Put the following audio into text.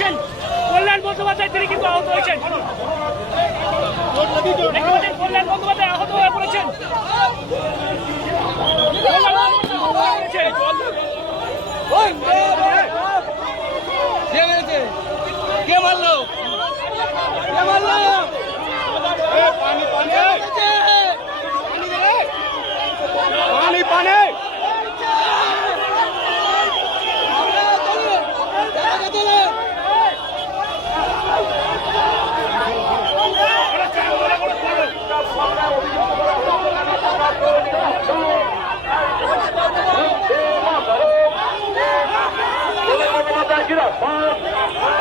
করছেন কল্যাণ বন্দ্যোপাধ্যায়, তিনি কিন্তু আহত হয়েছেন। কল্যাণ বন্দ্যোপাধ্যায় আহত হয়ে পড়েছেন। কে মারলো? পানি পানি পানি পানি Get up,